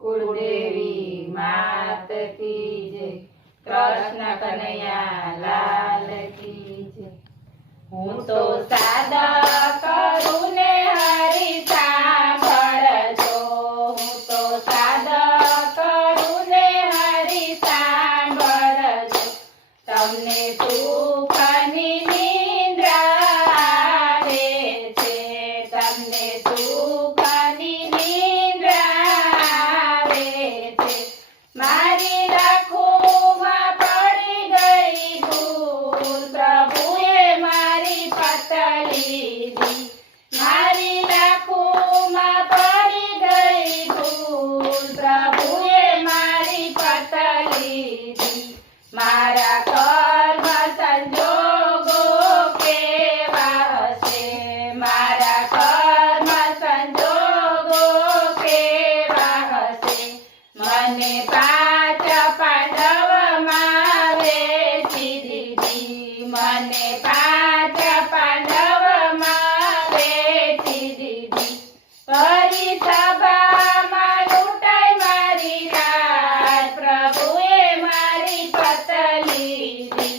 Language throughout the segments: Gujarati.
कुलदेवी मात की जय। कृष्ण कन्हैया लाल की जय। हूँ तो सादक करूं ने हरि सांभळजो। हूँ तो सादक करूं ने हरि सांभळजो। तमने सुखनी निंद्रा आवे छे। तमने सुखनी निंद्रा आवे छे। मारी रखूमां पड़ी गई भूल। प्रभुए मारी पतली दी। मारी रखूमां पड़ी गई भूल। प्रभुए मारी पतली दी। मारा कर्म संजोगो केवा हशे। मारा कर्म संजोगो केवा हशे। मने पांच पांडवमां वेची दीधी। मने पांच पांडवमां वेची दीधी। परी सभामां लूंटाई मारी रात। प्रभुए मारी पतली दी।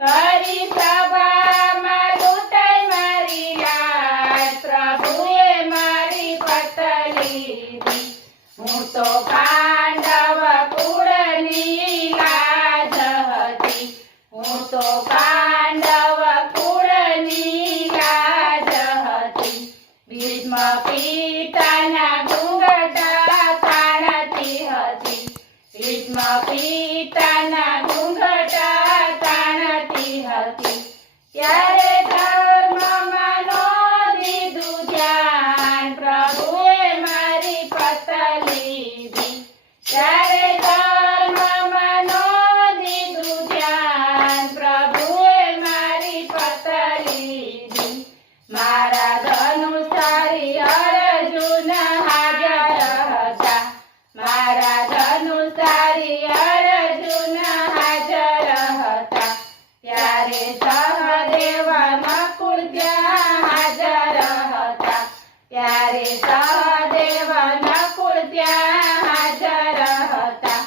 परी सभामां लूंटाई मारी रात। प्रभुए मारी पतली दी। हूँ तो पांडव कुळनी लाज हती। हूँ तो पांडव कुळनी लाज हती। भीष्म पिताना घूंघटा ताणती हती। भीष्म पिताना घूंघटा ताणती हती। त्यारे धर्ममां नोंधीधुं ध्यान। प्रभुए मारी पतली दी। त्यारे धर्ममां नोंधीधुं ध्यान। प्रभुए मारी पतली दी। मारा धनुषारी अर्जुन हाजर हता। मारा धनुषारी अर्जुन हाजर हता। त्यारे सहदेव नकुल ત્યાં હાજર હતા। ત્યારે સહદેવ નકુલ ત્યાં હાજર હતા।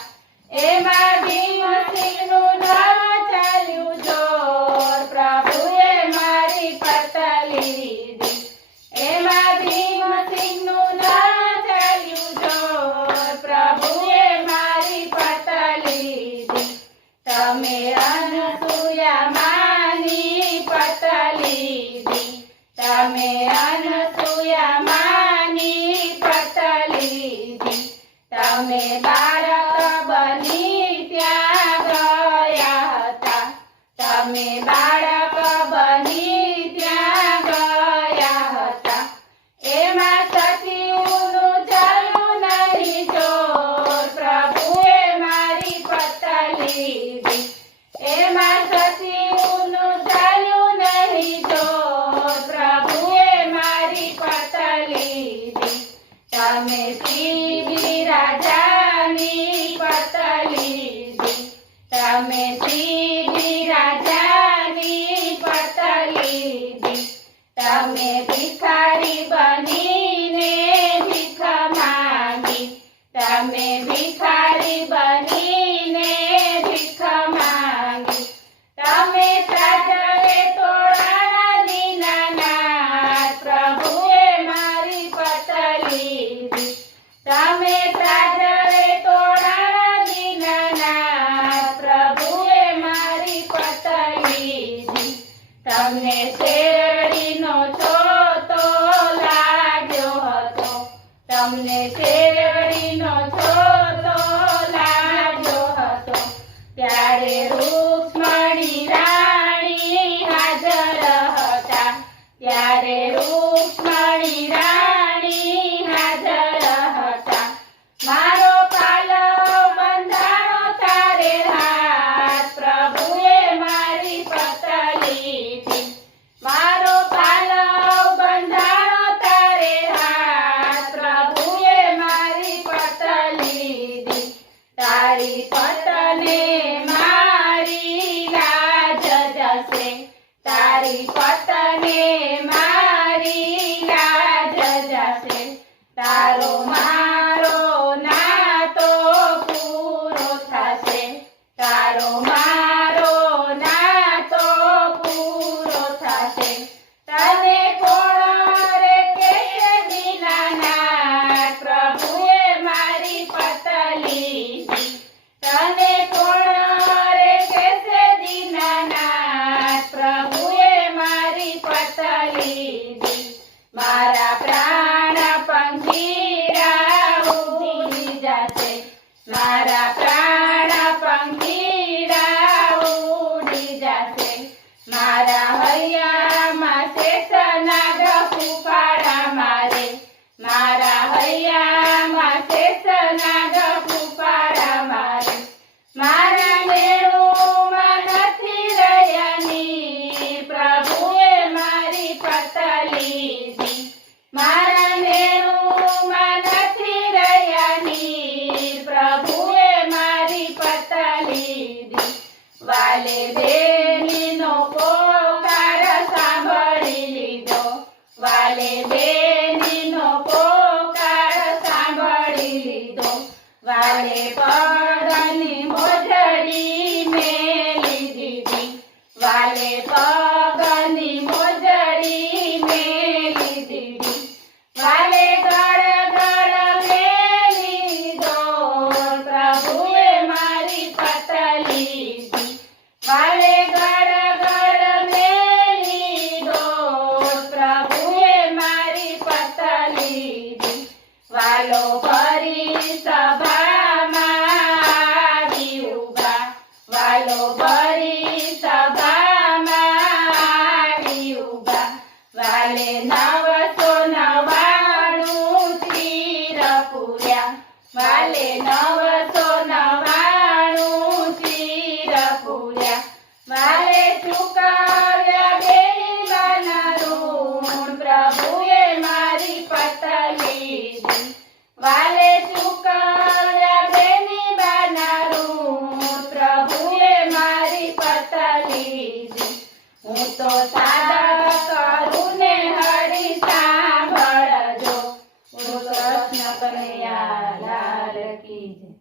એમાં ભીમસિંહનું નામ ચાલ્યું જોર। પ્રભુએ મારી પતલી દી। એમાં ભીમસિંહનું નામ ચાલ્યું જોર। પ્રભુએ મારી પતલી દી। તમે અનસૂયા માની પતલી દી। તમે અનસૂયા માની પતલી દી। તમે બાળક બની ત્યાં ગયા હતા। તમે બાળક બની ત્યાં ગયા હતા। એમાં સતીનું ચાલ્યું નહીં જોર। પ્રભુએ મારી પતલી દી। એમાં સતીનું ચાલ્યું નહીં જોર। પ્રભુએ મારી પતલી દી। તમે શ્રી રાજાની પતલી દી। તમે શ્રી રાજાની પતલી દી। તમે ભિખારી બનીને ભીખ માંગી। તમે ભિખારી બનીને ભીખ માંગી। તમે સાજવે તોળાના દીનાનાથ। પ્રભુએ મારી પતલી દી। તમે સાજવે તોળાના દીનાનાથ। પ્રભુએ મારી પતલી દી। તમને શેરડીનો છોતો લાગ્યો હતો। તમને શેરડીનો છોતો લાગ્યો હતો। ત્યારે રૂક્ષ્મણી રાણી હાજર હતા। ત્યારે રૂક્ષ્મણી રાણી હાજર હતા। મારો પાલવ બંધાણો તારે હાથ। પ્રભુએ મારી પતલી દી। મારો પાલવ બંધાણો તારે હાથ। પ્રભુએ મારી પતલી દી। તારી પતને મારી લાજ જશે। તારી પતને મારી લાજ જશે। તારો મારો ના મારા પ્રાણ પંખીડા ઉડી જશે મારા પ્રાણ પંખીડા ઉડી જશે મારા હૈયામાં શેષનાગ ફૂફાડા મારે મારા હૈયામાં શેષનાગ ફૂફાડા મારે મારા મેળુમાં નથી રહ્યાની પ્રભુએ મારી પત લીધી મારા મેળુમાં નથી રહ્યાની પ્રભુએ મારી પત લીધી વાલે બેનીનો પોકાર સાંભળી લીધો વાલે બેનીનો પોકાર સાંભળી લીધો વાલે પગની મોજડી મેલી દીધી વાલે પગની મોજડી મેલી દીધી વાલે ગળ ગળ મેલી દોર પ્રભુએ મારી પત લીધી વાલે ગળ ગળ મેલી દોર પ્રભુએ મારી પત લીધી વાલો ભરી સભામાં આવી ઊભા વાલો ભરી સભામાં આવી ઊભા વાલે 999 તીર પૂર્યા વાલે 999 તીર પૂર્યા વાલે ચૂકવ્યા બેનીબાના ઋણ પ્રભુએ મારી પત લીધી વાલે ચૂકવ્યા બેનીબાના ઋણ પ્રભુએ મારી પત લીધી હું તો